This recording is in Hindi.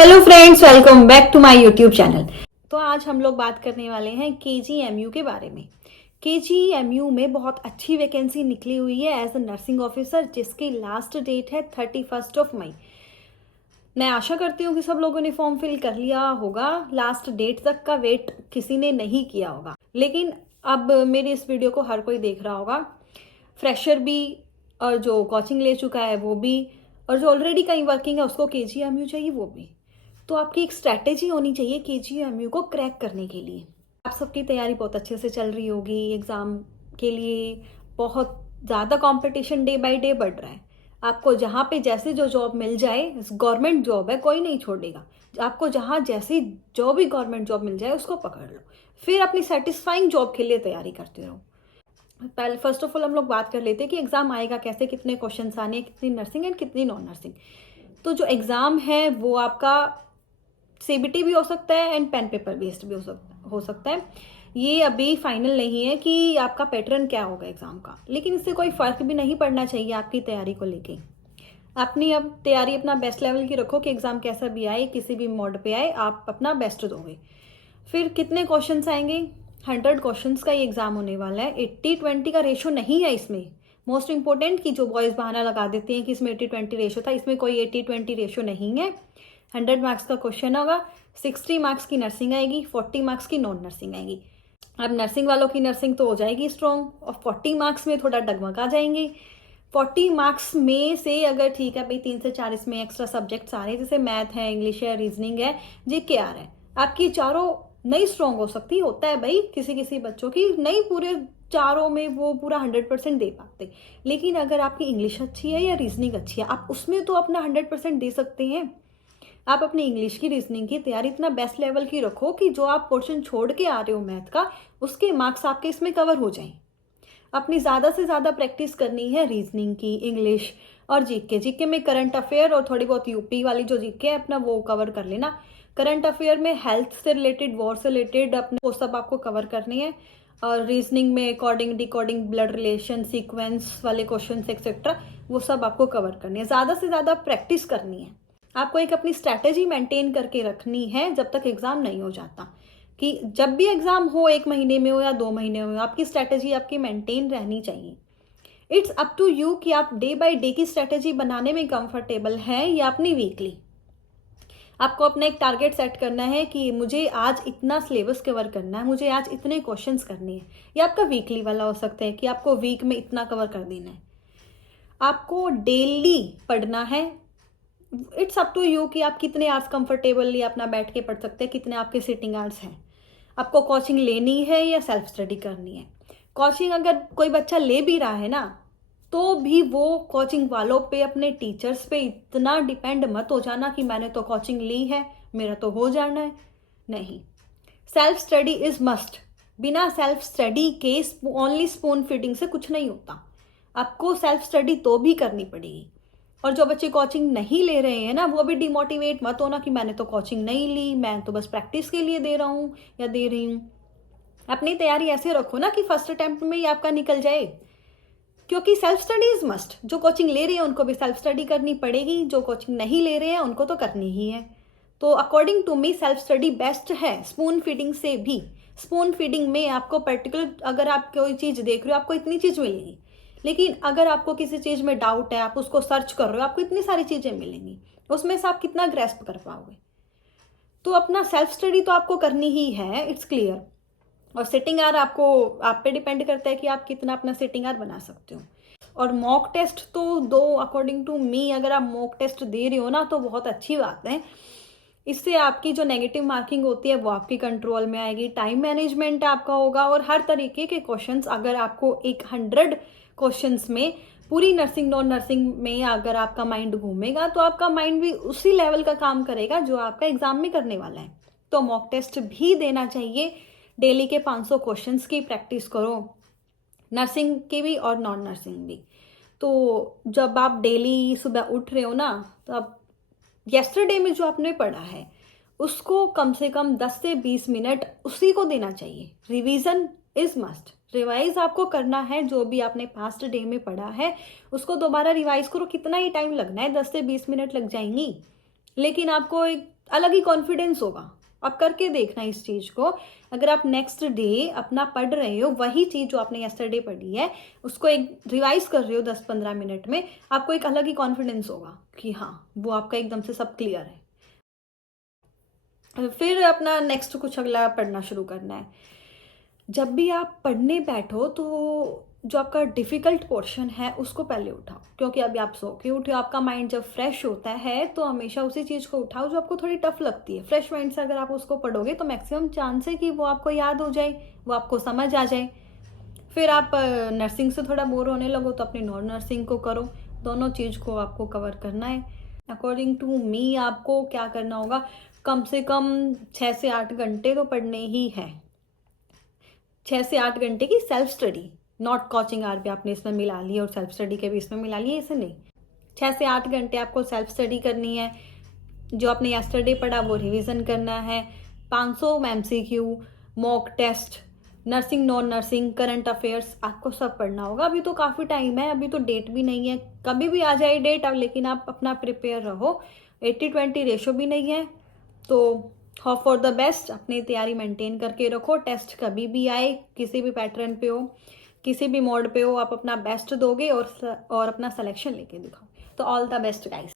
Hello friends, welcome back to my YouTube channel. तो आज हम लोग बात करने वाले हैं केजीएमयू के बारे में। केजीएमयू में बहुत अच्छी वैकेंसी निकली हुई है एज अ नर्सिंग ऑफिसर, जिसकी लास्ट डेट है 31 मई। मैं आशा करती हूँ कि सब लोगों ने फॉर्म फिल कर लिया होगा। लास्ट डेट तक का वेट किसी ने नहीं किया होगा, लेकिन अब मेरी इस वीडियो को हर कोई देख रहा होगा, फ्रेशर भी और जो कोचिंग ले चुका है वो भी, और जो ऑलरेडी कहीं वर्किंग है उसको केजीएमयू चाहिए वो भी। तो आपकी एक स्ट्रैटेजी होनी चाहिए केजीएमयू को क्रैक करने के लिए। आप सबकी तैयारी बहुत अच्छे से चल रही होगी एग्ज़ाम के लिए। बहुत ज़्यादा कंपटीशन डे बाय डे बढ़ रहा है। आपको जहाँ पे जैसे जो जॉब मिल जाए, गवर्नमेंट जॉब है, कोई नहीं छोड़ेगा। आपको जहाँ जैसी जो भी गवर्नमेंट जॉब मिल जाए उसको पकड़ लो, फिर अपनी सेटिस्फाइंग जॉब के लिए तैयारी करते रहो। पहले फर्स्ट ऑफ ऑल हम लोग बात कर लेते हैं कि एग्ज़ाम आएगा कैसे, कितने क्वेश्चन आने हैं, कितनी नर्सिंग एंड कितनी नॉन नर्सिंग। तो जो एग्ज़ाम है वो आपका सीबीटी भी हो सकता है एंड पेन पेपर बेस्ड भी हो सकता है। ये अभी फाइनल नहीं है कि आपका पैटर्न क्या होगा एग्ज़ाम का, लेकिन इससे कोई फ़र्क भी नहीं पड़ना चाहिए आपकी तैयारी को लेके। अपनी अब तैयारी अपना बेस्ट लेवल की रखो कि एग्ज़ाम कैसा भी आए, किसी भी मोड पे आए, आप अपना बेस्ट दोगे। फिर कितने क्वेश्चंस आएंगे? 100 क्वेश्चंस का ये एग्ज़ाम होने वाला है। 80-20 का रेशो नहीं है इसमें। मोस्ट इंपॉर्टेंट कि जो बॉयज़ बहाना लगा देते हैं कि इसमें 80-20 रेशो था, इसमें कोई 80-20 रेशो नहीं है। 100 मार्क्स का क्वेश्चन होगा। 60 मार्क्स की नर्सिंग आएगी, 40 मार्क्स की नॉन नर्सिंग आएगी। अब नर्सिंग वालों की नर्सिंग तो हो जाएगी स्ट्रॉन्ग, और 40 मार्क्स में थोड़ा डगमगा जाएंगे। 40 मार्क्स में से अगर ठीक है भाई 3 से 4 इसमें एक्स्ट्रा सब्जेक्ट्स आ रहे हैं, जैसे मैथ है, इंग्लिश है, रीजनिंग है, जीके आ रहा है, आपकी चारों नहीं स्ट्रॉन्ग हो सकती। होता है भाई किसी किसी बच्चों की नहीं पूरे चारों में वो पूरा 100% दे पाते, लेकिन अगर आपकी इंग्लिश अच्छी है या रीजनिंग अच्छी है, आप उसमें तो अपना 100% दे सकते हैं। आप अपनी इंग्लिश की रीजनिंग की तैयारी इतना बेस्ट लेवल की रखो कि जो आप पोर्शन छोड़ के आ रहे हो मैथ का, उसके मार्क्स आपके इसमें कवर हो जाएं। अपनी ज़्यादा से ज़्यादा प्रैक्टिस करनी है रीजनिंग की, इंग्लिश और जीके। जीके में करंट अफेयर और थोड़ी बहुत यूपी वाली जो जीके है अपना वो कवर कर लेना। करंट अफेयर में हेल्थ से रिलेटेड, वॉर से रिलेटेड अपने वो सब आपको कवर करनी है। और रीजनिंग में according decoding, blood relation, sequence वाले क्वेश्चन एक्सेट्रा, वो सब आपको कवर करनी है। ज़्यादा से ज़्यादा प्रैक्टिस करनी है। आपको एक अपनी स्ट्रैटेजी मेंटेन करके रखनी है जब तक एग्ज़ाम नहीं हो जाता, कि जब भी एग्ज़ाम हो, 1 महीने में हो या 2 महीने में हो, आपकी स्ट्रैटेजी आपकी मेंटेन रहनी चाहिए। इट्स अप टू यू कि आप डे बाय डे की स्ट्रैटेजी बनाने में कंफर्टेबल हैं या अपनी वीकली। आपको अपना एक टारगेट सेट करना है कि मुझे आज इतना सिलेबस कवर करना है, मुझे आज इतने क्वेश्चंस करने हैं। या आपका वीकली वाला हो सकता है कि आपको वीक में इतना कवर कर देना है। आपको डेली पढ़ना है। इट्स अप टू यू कि आप कितने आवर्स कंफर्टेबली अपना बैठ के पढ़ सकते हैं, कितने आपके सिटिंग आवर्स हैं। आपको कोचिंग लेनी है या सेल्फ स्टडी करनी है। कोचिंग अगर कोई बच्चा ले भी रहा है ना, तो भी वो कोचिंग वालों पे, अपने टीचर्स पे इतना डिपेंड मत हो जाना कि मैंने तो कोचिंग ली है, मेरा तो हो जाना है। नहीं, सेल्फ स्टडी इज मस्ट। बिना सेल्फ स्टडी के ओनली स्पून फीडिंग से कुछ नहीं होता। आपको सेल्फ स्टडी तो भी करनी पड़ेगी। और जो बच्चे कोचिंग नहीं ले रहे हैं ना, वो भी डिमोटिवेट मत होना कि मैंने तो कोचिंग नहीं ली, मैं तो बस प्रैक्टिस के लिए दे रहा हूँ या दे रही हूँ। अपनी तैयारी ऐसे रखो ना कि फर्स्ट अटेम्प्ट में ही आपका निकल जाए, क्योंकि सेल्फ स्टडी इज मस्ट। जो कोचिंग ले रहे हैं उनको भी सेल्फ स्टडी करनी पड़ेगी, जो कोचिंग नहीं ले रहे हैं उनको तो करनी ही है। तो according to me self study best है स्पून फीडिंग से भी। स्पून फीडिंग में आपको पर्टिकुलर, अगर आप कोई चीज़ देख रहे हो आपको इतनी चीज़ मिलेगी, लेकिन अगर आपको किसी चीज़ में डाउट है, आप उसको सर्च कर रहे हो, आपको इतनी सारी चीज़ें मिलेंगी, उसमें से आप कितना ग्रेस्प कर पाओगे। तो अपना सेल्फ स्टडी तो आपको करनी ही है, इट्स क्लियर। और सिटिंग आवर आपको, आप पे डिपेंड करता है कि आप कितना अपना सिटिंग आवर बना सकते हो। और मॉक टेस्ट तो दो, अकॉर्डिंग टू मी। अगर आप मॉक टेस्ट दे रहे हो ना तो बहुत अच्छी बात है। इससे आपकी जो नेगेटिव मार्किंग होती है वो आपकी कंट्रोल में आएगी, टाइम मैनेजमेंट आपका होगा, और हर तरीके के क्वेश्चंस, अगर आपको एक 100 क्वेश्चंस में पूरी नर्सिंग नॉन नर्सिंग में अगर आपका माइंड घूमेगा तो आपका माइंड भी उसी लेवल का काम करेगा जो आपका एग्जाम में करने वाला है। तो मॉक टेस्ट भी देना चाहिए। डेली के 500 क्वेश्चंस की प्रैक्टिस करो, नर्सिंग के भी और नॉन नर्सिंग भी। तो जब आप डेली सुबह उठ रहे हो ना, तो आप येस्टरडे में जो आपने पढ़ा है उसको कम से कम 10 से 20 मिनट उसी को देना चाहिए। Revision is must. रिवाइज आपको करना है, जो भी आपने पास्ट डे में पढ़ा है उसको दोबारा रिवाइज करो। कितना ही टाइम लगना है, 10 से 20 मिनट लग जाएंगी, लेकिन आपको एक अलग ही कॉन्फिडेंस होगा। आप करके देखना इस चीज़ को। अगर आप नेक्स्ट डे अपना पढ़ रहे हो वही चीज़ जो आपने यस्टरडे पढ़ी है, उसको एक रिवाइज कर रहे हो 10-15 मिनट में, आपको एक अलग ही कॉन्फिडेंस होगा कि हाँ, वो आपका एकदम से सब क्लियर है। फिर अपना नेक्स्ट कुछ अगला पढ़ना शुरू करना है। जब भी आप पढ़ने बैठो तो जो आपका डिफ़िकल्ट पोर्शन है उसको पहले उठाओ, क्योंकि अभी आप सो के उठे हो, आपका माइंड जब फ्रेश होता है तो हमेशा उसी चीज़ को उठाओ जो आपको थोड़ी टफ लगती है। फ्रेश माइंड से अगर आप उसको पढ़ोगे तो मैक्सिमम चांस है कि वो आपको याद हो जाए, वो आपको समझ आ जाए। फिर आप नर्सिंग से थोड़ा बोर होने लगो तो अपनी नॉन नर्सिंग को करो। दोनों चीज़ को आपको कवर करना है। अकॉर्डिंग टू मी आपको क्या करना होगा, कम से कम 6 से 8 घंटे तो पढ़ने ही हैं। 6 से 8 घंटे की self study, not coaching hour भी आपने इसमें मिला ली और सेल्फ स्टडी के भी इसमें मिला लिए, इसे नहीं। 6 से 8 घंटे आपको सेल्फ स्टडी करनी है। जो आपने यस्टरडे पढ़ा वो रिवीजन करना है। 500 MCQ, mock test, nursing non nursing, current affairs, आपको सब पढ़ना होगा। अभी तो काफ़ी टाइम है, अभी तो डेट भी नहीं है, कभी भी आ जाए डेट अब, लेकिन आप अपना प्रिपेयर रहो। 80-20 रेशो भी नहीं है, तो होप फॉर द बेस्ट। अपनी तैयारी मेंटेन करके रखो। टेस्ट कभी भी आए, किसी भी पैटर्न पे हो, किसी भी मोड पे हो, आप अपना बेस्ट दोगे और अपना सिलेक्शन लेके दिखाओ। तो ऑल द बेस्ट गाइस।